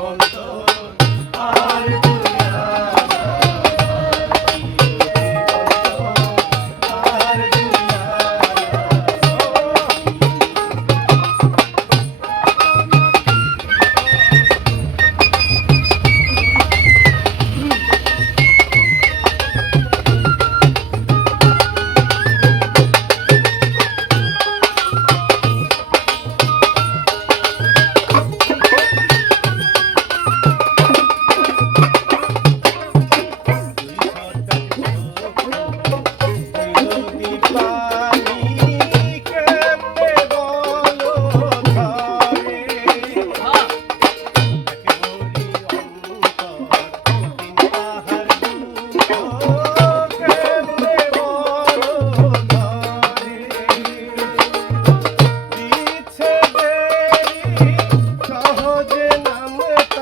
All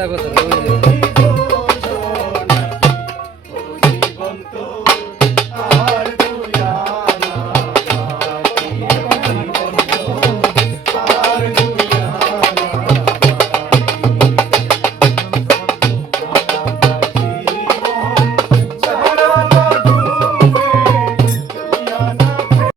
বিরহেরি সহজে ভঙ্গ দেখো তো